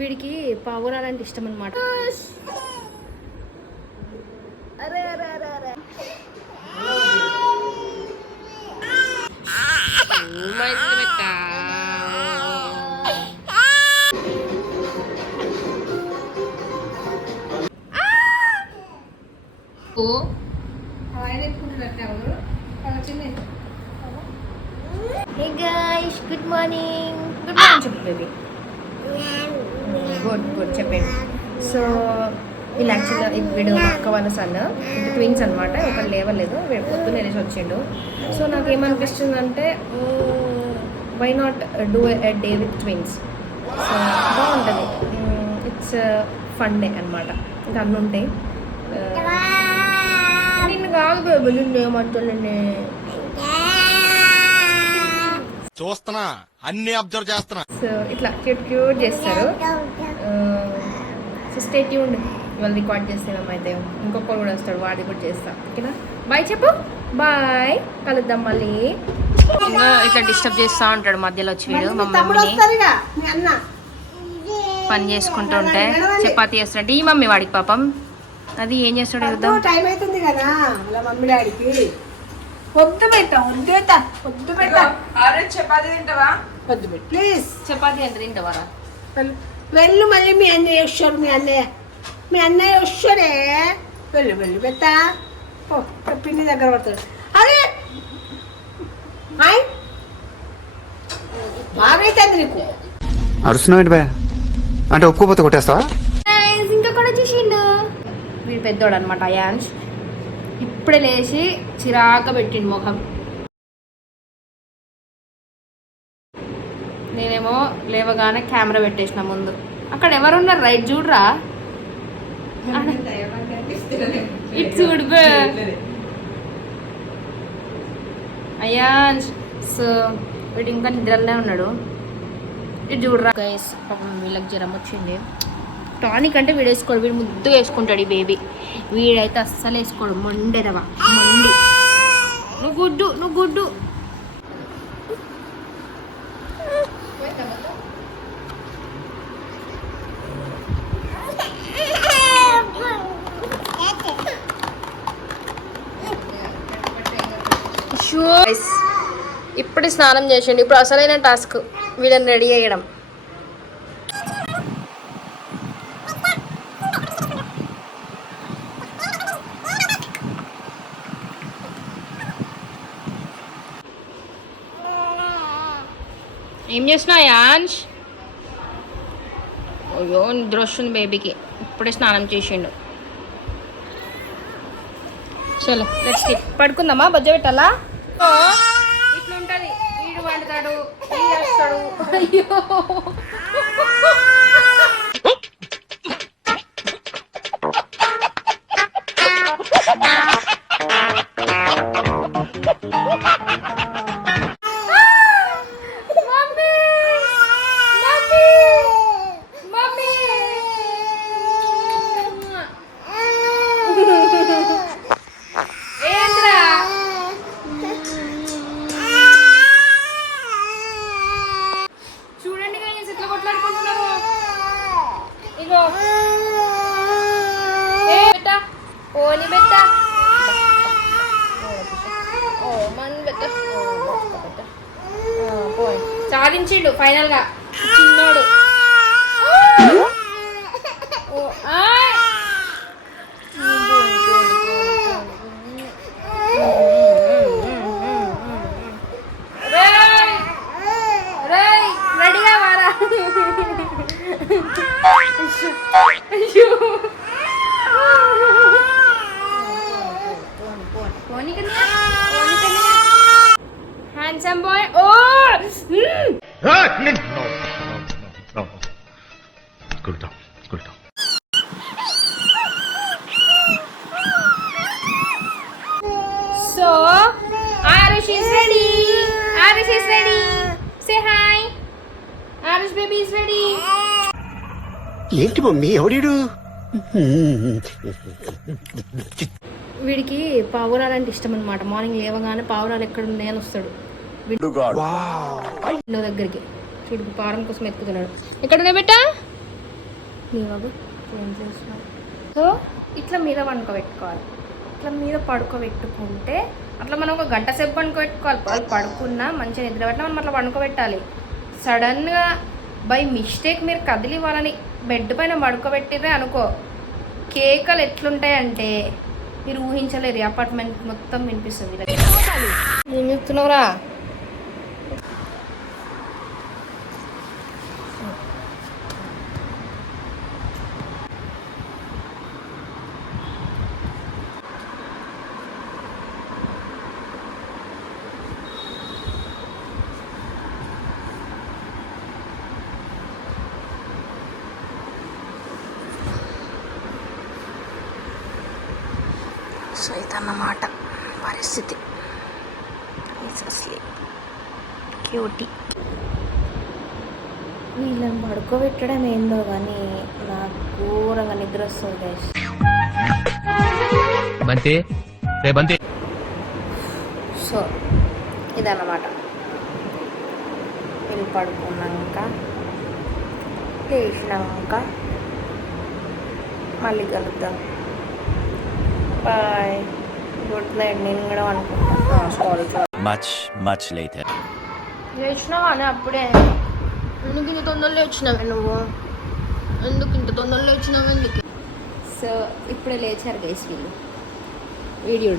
వీడికి పావురాలంటే ఇష్టం అనమాట. అరే అరే అరే అరే Hey guys, good morning. Good morning, చెప్పు baby. Good చెప్పండి. సో వీళ్ళు యాక్చువల్గా వీడు అక్క వాళ్ళ సన్, ఇది ట్విన్స్ అనమాట. ఒకరు లేవలేదు, వీడు పొద్దున్న వెళ్ళేసి వచ్చిండు. సో నాకు ఏమనిపిస్తుందంటే why not do a day with twins. So బాగుంటుంది, ఇట్స్ ఫన్ డే అనమాట. ఇంకా అన్నీ ఉంటాయి. నిన్ను కాదు బేబీ, నిన్ను ఏమంటానే చూస్తున్నా, అన్ని అబ్జర్వ్ చేస్తున్నా. సో ఇట్లా క్యూట్ చేస్తారు. సో స్టే ట్యూన్డ్, ఇవాళ రికార్డ్ చేస్తున్నాం. అయితే ఇంకొకరు కూడా వస్తాడు, వాడి కూడా చేస్తా. ఓకేనా, బాయ్ చెప్పు. బాయ్, కలుద్దాం మళ్ళీ. ఇట్లా డిస్టర్బ్ చేస్తూ ఉంటాడు మధ్యలో వచ్చి వీడు. మా మమ్మీని పని చేసుకుంటూ ఉంటే చపాతీ చేస్తాడు ఈ మమ్మీ వాడికి. పాపం అది ఏం చేస్తాడు, టైం అవుతుంది కదా మమ్మీ డాడీకి. పొద్దు పెట్టా పొద్దు పెట్టా. చపాతీ తింటావా? పొద్దు పెట్టు ప్లీజ్. చపాతీ అంటే తింటావారా? వెళ్ళు, మళ్ళీ మీ అన్నయ్య వస్తాడు. మీ అన్నయ్య వస్తాడే. వెళ్ళు పెట్టా. పిన్ని దగ్గర పడతాడు. అరే హాయ్, బాగైతుంది నీకు. అరుస్తున్నావు బా అంటే ఒప్పుకోపోతే కొట్టేస్తావా? ఇంకా కూడా చూసిండు వీడు పెద్దోడు అనమాట అయాన్ష్. ఇప్పుడే లేచి చిరాక పెట్టిండు ముఖం. నేనేమో లేవగానే కెమెరా పెట్టేసిన ముందు. అక్కడ ఎవరున్నారు రైట్ చూడరా, ఇటు చూడు అయాన్ష్. సో వీడు ఇంకా నిద్రలోనే ఉన్నాడు. ఇటు చూడరా గైస్. పాపం వీళ్ళకి జ్వరం వచ్చింది. టానిక్ అంటే వీడు వేసుకోడు, వీడు ముద్దు వేసుకుంటాడు ఈ బేబీ. వీడైతే అస్సలు వేసుకోడు, మొండెదవా మొండి. నువ్వు గుడ్డు ఇప్పుడు స్నానం చేసిండు. ఇప్పుడు అసలైన టాస్క్ వీళ్ళని రెడీ చేయడం. ఏం చేసినా యాన్ష్? అయ్యో నిద్ర వస్తుంది బేబీకి. ఇప్పుడే స్నానం చేసిండు. చలో నెక్స్ట్ పడుకుందామా? బొజ్జ పెట్టాలా? ఇట్లుంటది, వీడు వండుతాడు, వీడు వస్తాడు. అయ్యో సాధించిండు ఫైనల్ గా చిన్నోడు. రెడీగా వారా? Handsome boy. ఓ So, Arish is ready. Arish is ready. Say hi. Arish baby is ready. ఏంటి మమ్మీ ఎవడీడు? వీడికి పావురాలంటే ఇష్టం అనమాట. మార్నింగ్ లేవగానే పావురాలు ఎక్కడ ఉన్నాయని వస్తాడు విండో దగ్గరికి. చూడు పావురం కోసం ఎత్తుకుతున్నాడు. ఎక్కడ ఉన్నాయి బెట్టా? నీవగు ఏం చేసినావు. సో ఇట్లా మీద పడుకోబెట్టుకోవాలి. ఇట్లా మీద పడుకోబెట్టుకుంటే అట్లా మనం ఒక గంట సేపు పడుకోబెట్టుకోవాలి. వాళ్ళు పడుకున్నా మంచిగా నిద్ర పెట్టినా మనం అట్లా పడుకోబెట్టాలి. సడన్గా బై మిస్టేక్ మీరు కదిలి వాళ్ళని బెడ్ పైన పడుకోబెట్టిరే అనుకో, కేకలు ఎట్లుంటాయంటే మీరు ఊహించలేరు. అపార్ట్మెంట్ మొత్తం వినిపిస్తుంది. ఏం చెప్తున్నావురా? సో ఇదన్నమాట పరిస్థితి. క్యూటీ. వీళ్ళని పడుకోబెట్టడం ఏందో కానీ నాకు ఘోరంగా నిద్ర వస్తుంది. సో ఇదన్నమాట. వీళ్ళు పడుకున్నాక లేచినాక మళ్ళీ కలుద్దాం. Bye, good night. నేను కూడా అనుకుంటా. Much later. లేచినావా అని అప్పుడే? ఎందుకు ఇంత తొందరలో వచ్చినావే నువ్వు? ఎందుకు ఇంత తొందరలో వచ్చినావు? ఎందుకు? సో ఇప్పుడే లేచారు గైస్ వీళ్ళు. వీడియో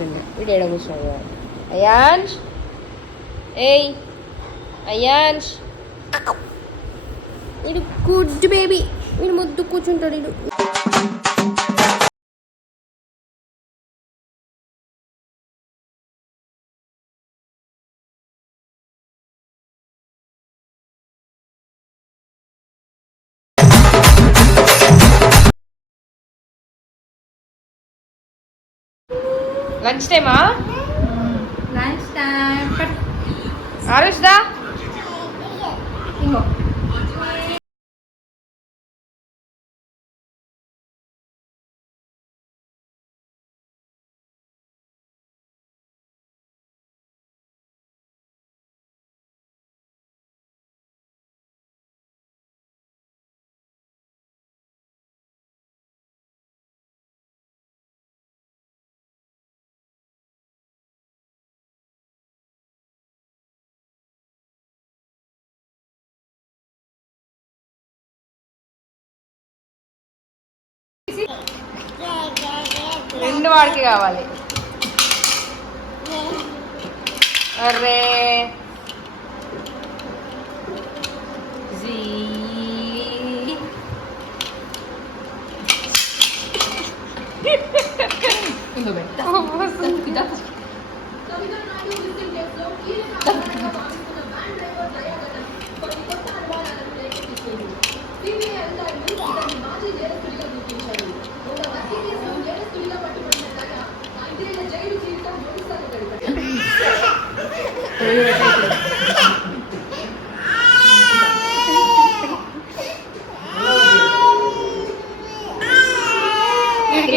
ఎడ కూర్చున్నాడు అయాన్ష్. ఏయ్ అయాన్ష్, వీడు గుడ్ బేబీ. వీడు ముద్దు కూర్చుంటాడు. వీడు లంచ్ టైమా? Lunch time. ఆరుష్దా ఇంకో రెండు వాడికి కావాలి. అరే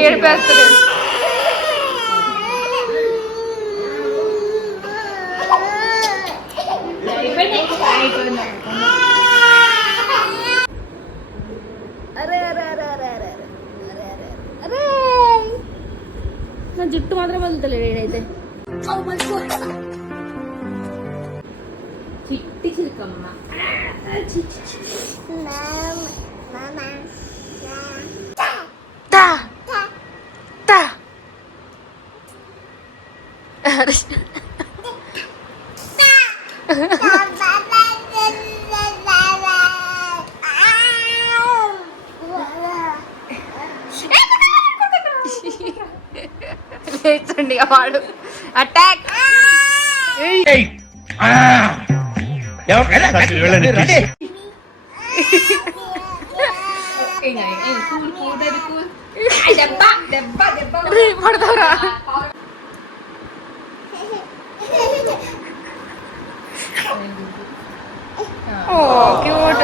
ఏడిపేస్తుంది. అరే అరే అరే అరే అరే అరే అరే అరే నా జుట్టు మాత్రం వదులుతలేడు ఏడైతే. చిట్టి చిలుకమ్మ. లేచండి వాడు. అటాక్. పడతారా? ఓ క్యూట్.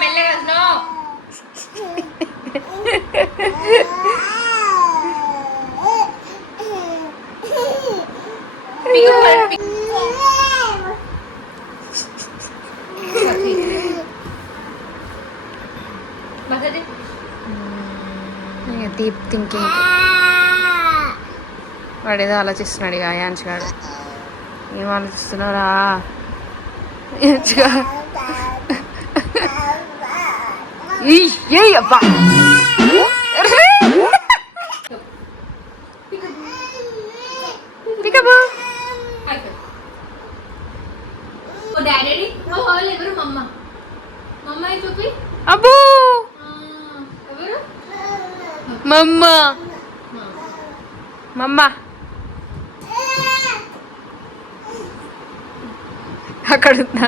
మెల్లగా స్నో. Deep thinking. వాడేదో ఆలోచిస్తున్నాడు ఇక అయాన్స్ గాడు. ఏం ఆలోచిస్తున్నారా అబ్బా. అబ్బో మమ్మ మమ్మ అక్కడ ఉందా?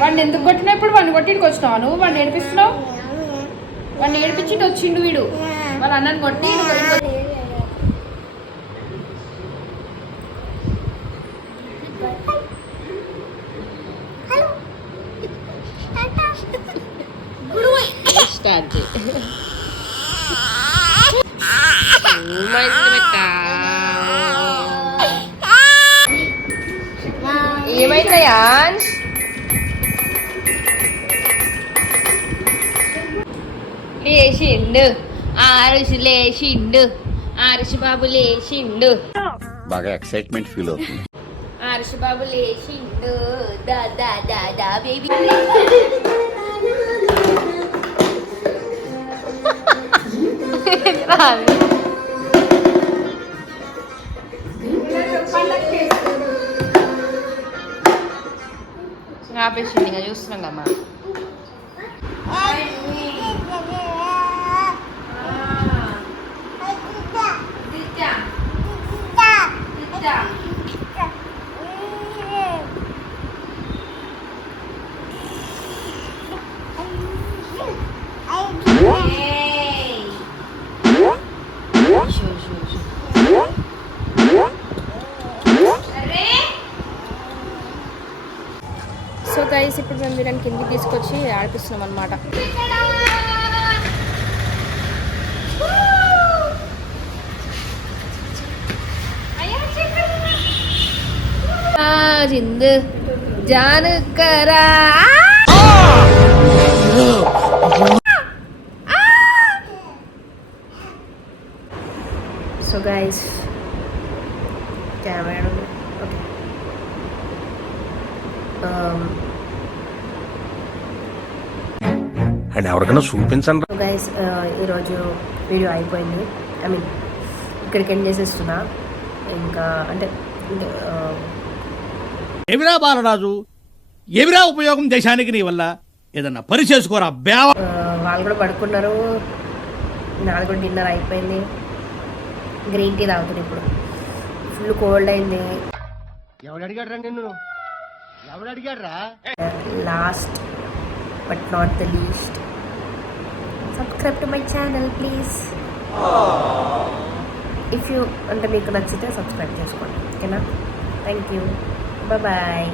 వాడిని ఎందుకు కొట్టినప్పుడు వాడిని కొట్టిడికి వచ్చినావు నువ్వు? వాడిని ఏడిపిస్తున్నావు. వాడిని ఏడిపించి వచ్చిండు వీడు. వాళ్ళ అన్నని కొట్టి స్టార్ట్ ఏమైందయ్యా? లేచిండు ఆరుషి, లేచిండు ఆరుషి బాబు, లేచిండు. బాగా ఎక్సైట్మెంట్ ఫీల్ అవుతుంది. ఆరుషి బాబు లేచిండు. దా దా దా దా బేబీ. ఆపేసింది ఇక చూస్తున్నాం కమ్మా. సో గైస్ ఇప్పుడు మేము వీళ్ళని కిందికి తీసుకొచ్చి ఆడిపిస్తున్నాం అనమాట. జింద్ జానకరా. So guys camera okay. And ఎవరికైనా చూపించండి. సో గైస్ ఈరోజు వీడియో అయిపోయింది. ఐ మీన్ ఇక్కడికి ఎండ్ చేసేస్తున్నా. ఇంకా అంటే ఏమిరా బాలరాజు, ఏమిరా ఉపయోగం దేశానికి నీ వల్ల? ఏదన్నా పని చేసుకోరా బేవ. వాళ్ళు కూడా పడుకున్నారు. నాది కూడా డిన్నర్ అయిపోయింది. గ్రీన్ టీ తాగుతుంది ఇప్పుడు. ఫుల్ కోల్డ్ అయింది. Last but not the least, subscribe to my channel please. If you అంటే మీకు నచ్చితే సబ్స్క్రైబ్ చేసుకోండి, ఓకేనా? Thank you, bye.